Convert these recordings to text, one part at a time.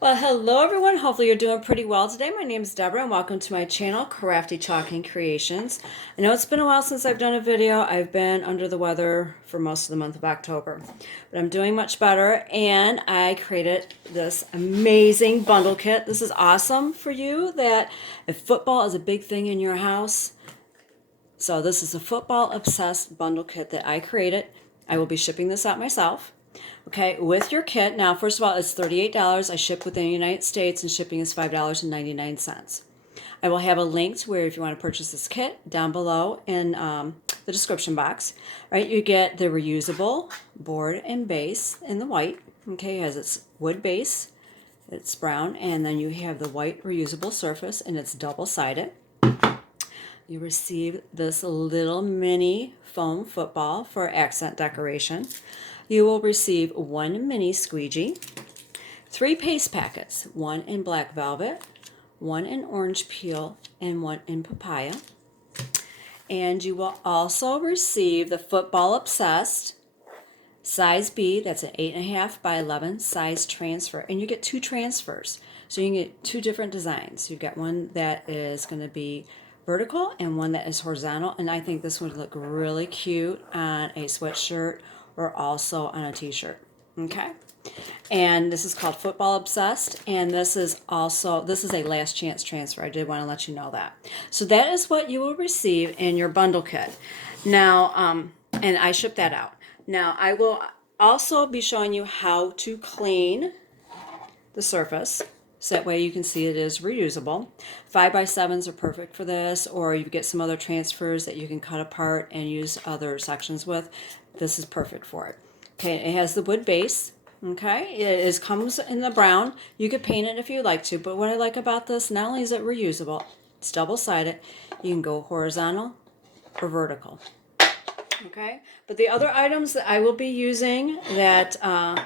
Well, hello everyone. Hopefully you're doing pretty well today. My name is Deborah and welcome to my channel, Crafty Chalk Creations. I know it's been a while since I've done a video. I've been under the weather for most of the month of October, but I'm doing much better and I created this amazing bundle kit. This is awesome for you that if football is a big thing in your house. So this is a football obsessed bundle kit that I created. I will be shipping this out myself. Okay, with your kit. Now, first of all, it's $38. I ship within the United States and shipping is $5.99. I will have a link to where if you want to purchase this kit down below in the description box. Right, you get the reusable board and base in the white. Okay, it has its wood base, it's brown, and then you have the white reusable surface and it's double-sided. You receive this little mini foam football for accent decoration. You will receive one mini squeegee, 3 paste packets, one in black velvet, one in orange peel, and one in papaya. And you will also receive the Football Obsessed size B, that's an 8.5 by 11 size transfer. And you get 2 transfers. So you can get 2 different designs. You've got one that is going to be vertical and one that is horizontal. And I think this would look really cute on a sweatshirt or also on a t-shirt. Okay, and this is called Football Obsessed, and this is a last chance transfer. I did want to let you know that. So that is what you will receive in your bundle kit. Now, and I ship that out. Now I will also be showing you how to clean the surface, so that way you can see it is reusable. 5x7s are perfect for this, or you get some other transfers that you can cut apart and use other sections with. This is perfect for it. Okay, it has the wood base. Okay, comes in the brown. You could paint it if you like to, but what I like about this, not only is it reusable, it's double-sided. You can go horizontal or vertical. Okay, but the other items that I will be using that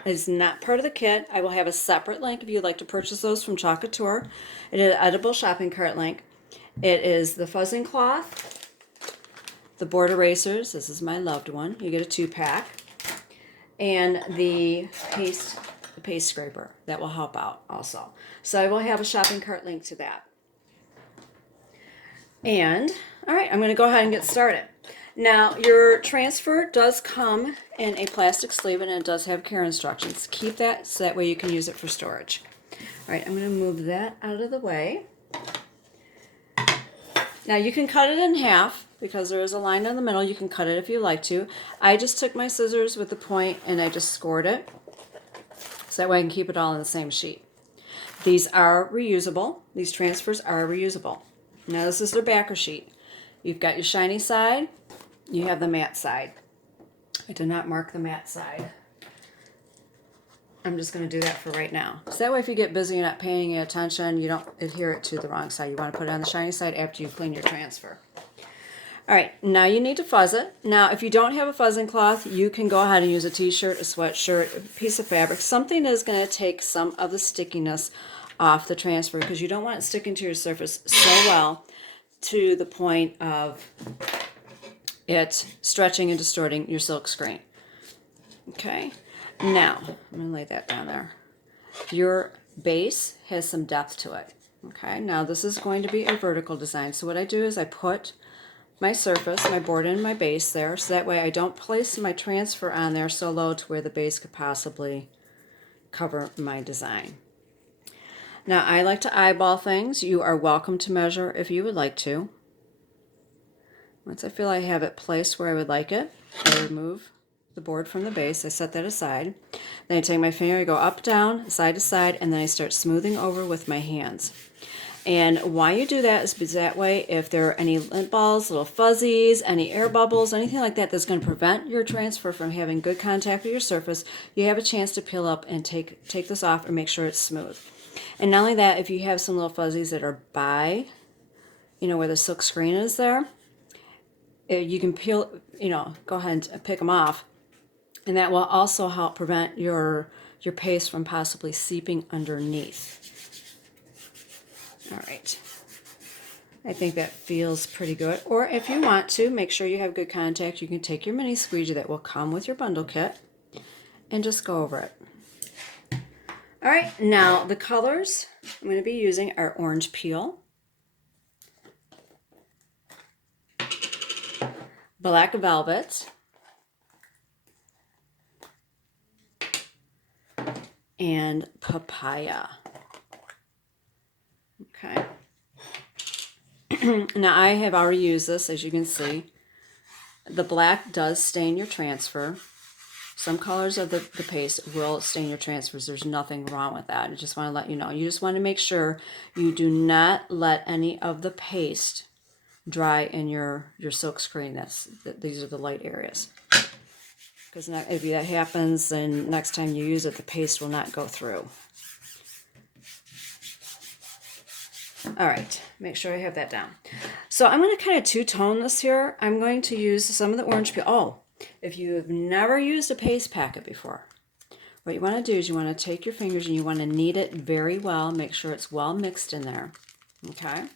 is not part of the kit, I will have a separate link if you'd like to purchase those from Chalk Couture. It is an edible shopping cart link. It is the fuzzing cloth, the board erasers. This is my loved one. You get a 2-pack, and the paste scraper that will help out also. So I will have a shopping cart link to that. And all right, I'm going to go ahead and get started. Now, your transfer does come in a plastic sleeve and it does have care instructions. Keep that so that way you can use it for storage. All right, I'm going to move that out of the way. Now, you can cut it in half because there is a line in the middle. You can cut it if you like to. I just took my scissors with the point and I just scored it so that way I can keep it all in the same sheet. These are reusable. These transfers are reusable. Now, this is their backer sheet. You've got your shiny side. You have the matte side. I did not mark the matte side. I'm just going to do that for right now. So that way if you get busy, you're not paying attention, you don't adhere it to the wrong side. You want to put it on the shiny side after you clean your transfer. All right, now you need to fuzz it. Now, if you don't have a fuzzing cloth, you can go ahead and use a t-shirt, a sweatshirt, a piece of fabric, something that is going to take some of the stickiness off the transfer because you don't want it sticking to your surface so well to the point of it stretching and distorting your silk screen. Okay, now I'm going to lay that down there. Your base has some depth to it. Okay, now this is going to be a vertical design. So what I do is I put my surface, my board and my base there, so that way I don't place my transfer on there so low to where the base could possibly cover my design. Now I like to eyeball things. You are welcome to measure if you would like to. Once I feel I have it placed where I would like it, I remove the board from the base. I set that aside. Then I take my finger, I go up, down, side to side, and then I start smoothing over with my hands. And why you do that is because that way if there are any lint balls, little fuzzies, any air bubbles, anything like that that's going to prevent your transfer from having good contact with your surface, you have a chance to peel up and take this off and make sure it's smooth. And not only that, if you have some little fuzzies that are by, where the silk screen is there, you can peel, go ahead and pick them off. And that will also help prevent your paste from possibly seeping underneath. All right. I think that feels pretty good. Or if you want to, make sure you have good contact, you can take your mini squeegee that will come with your bundle kit and just go over it. All right, now the colors I'm going to be using are orange peel, black velvet, and papaya. Okay. Now I have already used this, as you can see. The black does stain your transfer. Some colors of the paste will stain your transfers. There's nothing wrong with that. I just want to let you know. You just want to make sure you do not let any of the paste dry in your silk screen. These are the light areas. Because if that happens, then next time you use it, the paste will not go through. All right, make sure I have that down. So I'm going to kind of two-tone this here. I'm going to use some of the orange peel. Oh, if you have never used a paste packet before, what you want to do is you want to take your fingers and you want to knead it very well. Make sure it's well mixed in there. Okay?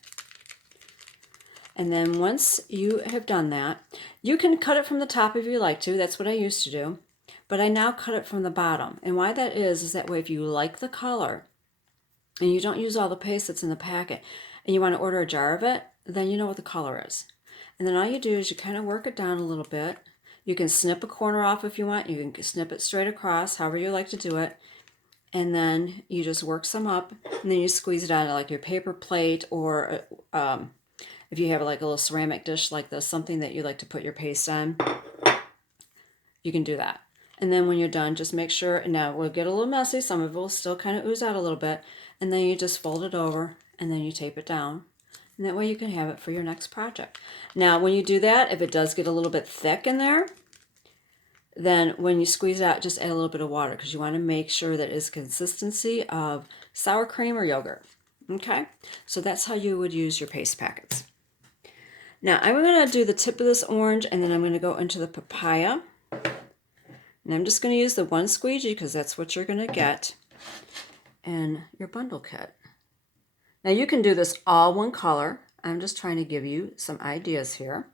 And then once you have done that, you can cut it from the top if you like to. That's what I used to do. But I now cut it from the bottom. And why that is that way if you like the color and you don't use all the paste that's in the packet and you want to order a jar of it, then you know what the color is. And then all you do is you kind of work it down a little bit. You can snip a corner off if you want. You can snip it straight across, however you like to do it. And then you just work some up, and then you squeeze it out of like your paper plate, or if you have like a little ceramic dish like this, something that you like to put your paste on, you can do that. And then when you're done, just make sure, now it will get a little messy. Some of it will still kind of ooze out a little bit. And then you just fold it over, and then you tape it down. And that way you can have it for your next project. Now, when you do that, if it does get a little bit thick in there, then when you squeeze it out, just add a little bit of water because you want to make sure that it's consistency of sour cream or yogurt. Okay? So that's how you would use your paste packets. Now, I'm going to do the tip of this orange, and then I'm going to go into the papaya. And I'm just going to use the one squeegee because that's what you're going to get in your bundle kit. Now you can do this all one color. I'm just trying to give you some ideas here.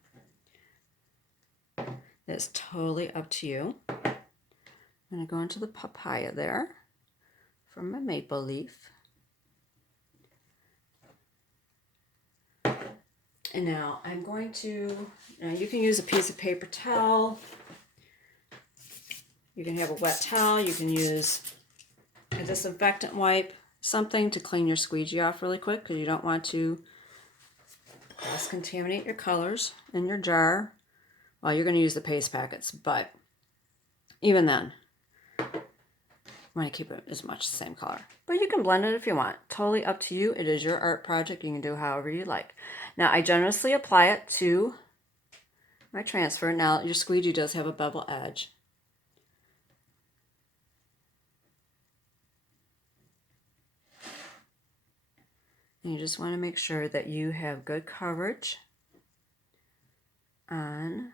It's totally up to you. I'm going to go into the papaya there from my maple leaf. And now I'm going to, you can use a piece of paper towel. You can have a wet towel. You can use a disinfectant wipe. Something to clean your squeegee off really quick because you don't want to cross-contaminate your colors in your jar. Well, you're going to use the paste packets, but even then, you want to keep it as much the same color. But you can blend it if you want. Totally up to you. It is your art project. You can do however you like. Now, I generously apply it to my transfer. Now, your squeegee does have a bevel edge. And you just want to make sure that you have good coverage on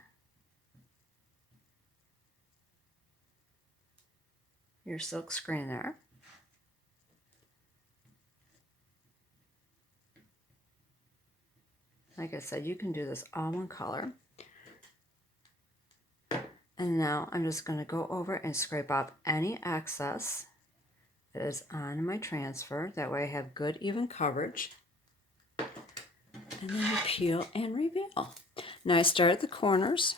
your silk screen there. Like I said, you can do this all one color. And now I'm just going to go over and scrape off any excess that is on my transfer. That way I have good even coverage. And then you peel and reveal. Now I start at the corners,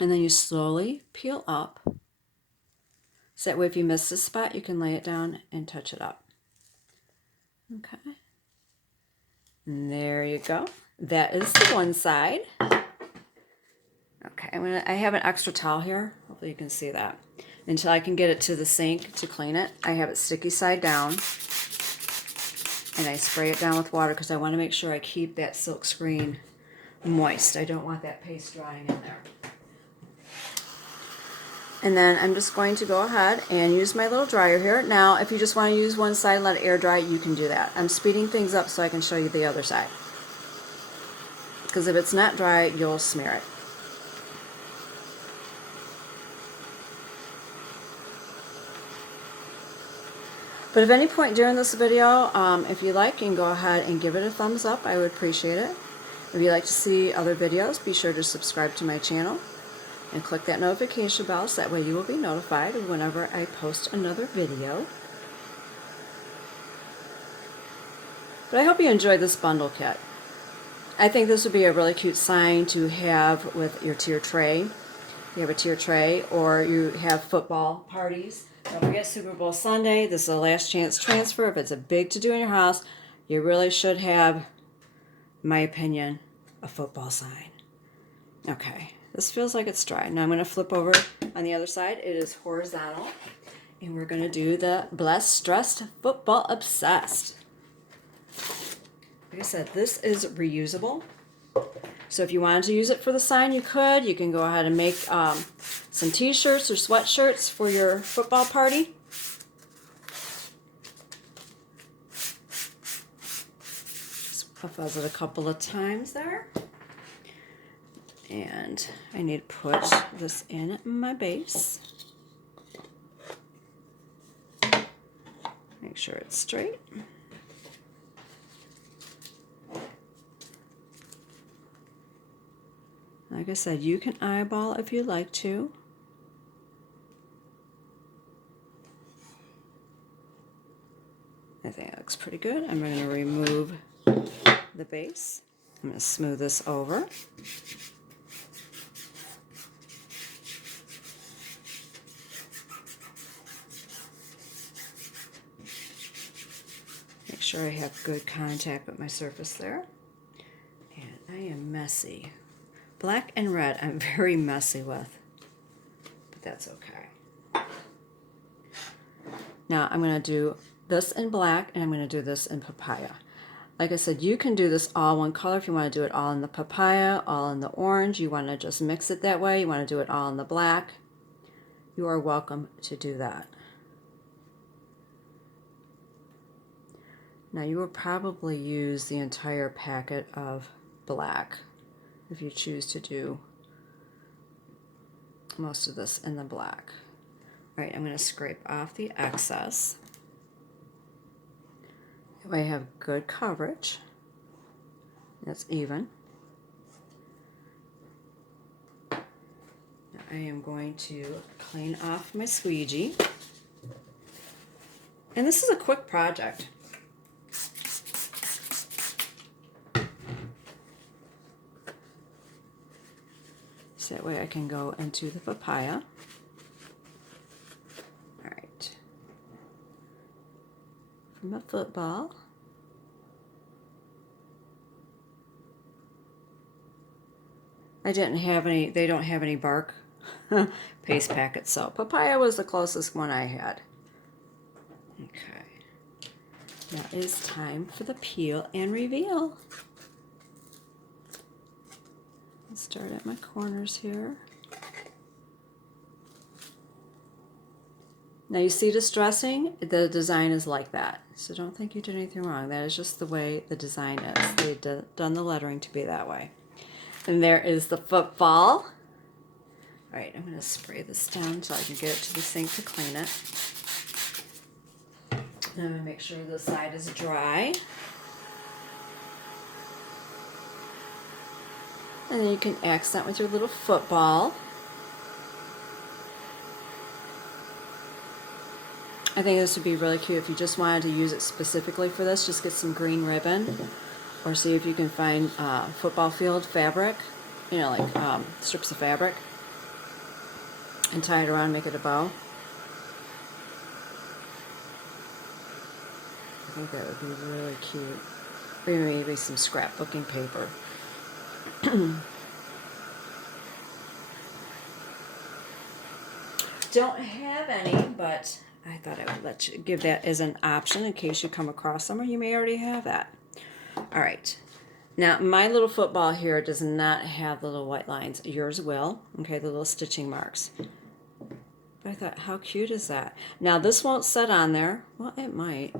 and then you slowly peel up. So that way if you miss this spot, you can lay it down and touch it up. Okay. And there you go. That is the one side. Okay, I have an extra towel here. Hopefully you can see that. Until I can get it to the sink to clean it, I have it sticky side down. And I spray it down with water because I want to make sure I keep that silk screen moist. I don't want that paste drying in there. And then I'm just going to go ahead and use my little dryer here. Now, if you just want to use one side and let it air dry, you can do that. I'm speeding things up so I can show you the other side. Because if it's not dry, you'll smear it. But at any point during this video, if you like, you can go ahead and give it a thumbs up. I would appreciate it. If you'd like to see other videos, be sure to subscribe to my channel and click that notification bell so that way you will be notified whenever I post another video. But I hope you enjoyed this bundle kit. I think this would be a really cute sign to have with your tier tray. You have a tier tray, or you have football parties. Don't forget Super Bowl Sunday. This is a last chance transfer. If it's a big to do in your house, you really should have, in my opinion, a football sign. Okay, this feels like it's dry. Now I'm going to flip over on the other side. It is horizontal. And we're going to do the Blessed, Stressed, Football Obsessed. Like I said, this is reusable. So if you wanted to use it for the sign, you could. You can go ahead and make some t-shirts or sweatshirts for your football party. Just fuzz it a couple of times there. And I need to put this in my base. Make sure it's straight. Like I said, you can eyeball if you'd like to. I think it looks pretty good. I'm going to remove the base. I'm going to smooth this over. Make sure I have good contact with my surface there. And I am messy. Black and red I'm very messy with, but that's okay. Now I'm going to do this in black, and I'm going to do this in papaya. Like I said, you can do this all one color if you want to do it all in the papaya, all in the orange. You want to just mix it that way. You want to do it all in the black. You are welcome to do that. Now you will probably use the entire packet of black if you choose to do most of this in the black. All right, I'm going to scrape off the excess. That way I have good coverage. That's even. Now I am going to clean off my squeegee. And this is a quick project. So that way I can go into the papaya. All right. From a football. I didn't have any, they don't have any bark paste packets, so papaya was the closest one I had. Okay. Now it is time for the peel and reveal. Start at my corners here. Now you see distressing, the design is like that. So don't think you did anything wrong. That is just the way the design is. They've done the lettering to be that way. And there is the football. All right, I'm going to spray this down so I can get it to the sink to clean it. And I'm going to make sure the side is dry. And then you can accent with your little football. I think this would be really cute if you just wanted to use it specifically for this. Just get some green ribbon, or see if you can find football field fabric, you know, like strips of fabric, and tie it around, make it a bow. I think that would be really cute. Or maybe some scrapbooking paper. Don't have any, but I thought I would let you give that as an option in case you come across some, or you may already have that. All right. Now, my little football here does not have the little white lines. Yours will. Okay, the little stitching marks. But I thought, how cute is that? Now, this won't sit on there. Well, it might.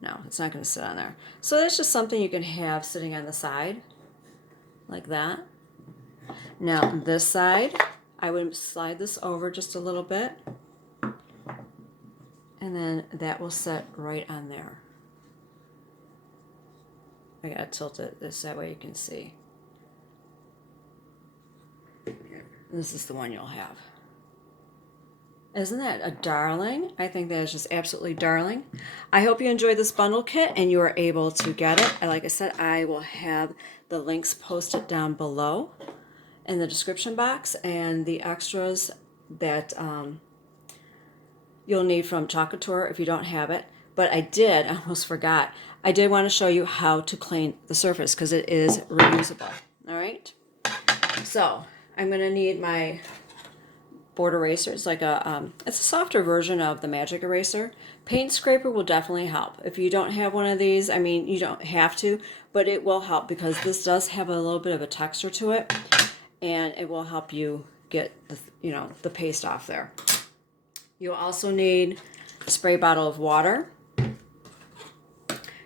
No, it's not going to sit on there. So that's just something you can have sitting on the side, like that. Now, this side, I would slide this over just a little bit, and then that will sit right on there. I gotta tilt it this that way you can see. This is the one you'll have. Isn't that a darling? I think that is just absolutely darling. I hope you enjoyed this bundle kit and you are able to get it. And like I said, I will have the links posted down below in the description box, and the extras that you'll need from Chalk Couture if you don't have it. But I almost forgot, I did want to show you how to clean the surface because it is reusable. All right. So I'm going to need my board eraser. It's like it's a softer version of the magic eraser. Paint scraper will definitely help. If you don't have one of these, I mean, you don't have to, but it will help because this does have a little bit of a texture to it, and it will help you get the, the paste off there. You'll also need a spray bottle of water.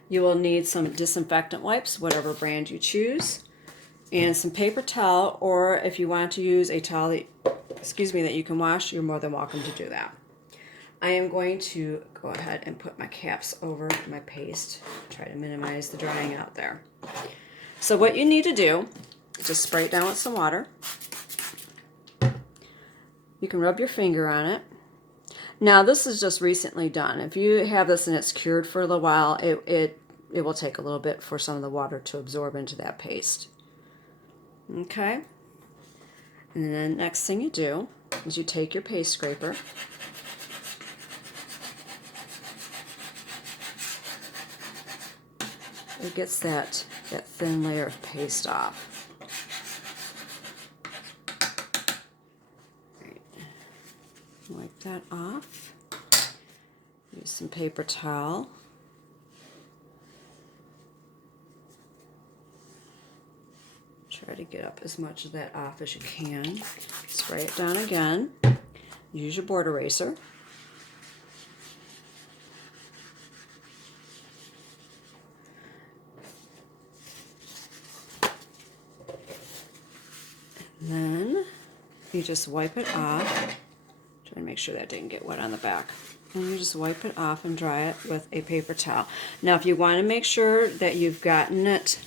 You will need some disinfectant wipes, whatever brand you choose, and some paper towel, or if you want to use a towel that, that you can wash, you're more than welcome to do that. I am going to go ahead and put my caps over my paste, try to minimize the drying out there. So what you need to do is just spray it down with some water. You can rub your finger on it. Now this is just recently done. If you have this and it's cured for a little while, it will take a little bit for some of the water to absorb into that paste. Okay? And then next thing you do is you take your paste scraper, it gets that thin layer of paste off. Right. Wipe that off. Use some paper towel. Try to get up as much of that off as you can. Spray it down again. Use your board eraser. And then you just wipe it off. Try to make sure that didn't get wet on the back. And you just wipe it off and dry it with a paper towel. Now if you want to make sure that you've gotten it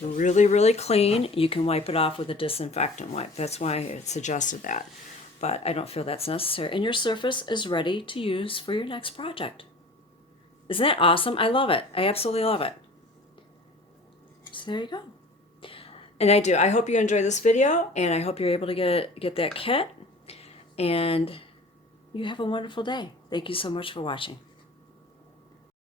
really, really clean, you can wipe it off with a disinfectant wipe. That's why it suggested that. But I don't feel that's necessary. And your surface is ready to use for your next project. Isn't that awesome? I love it. I absolutely love it. So there you go. And I hope you enjoyed this video, and I hope you're able to get that kit. And you have a wonderful day. Thank you so much for watching.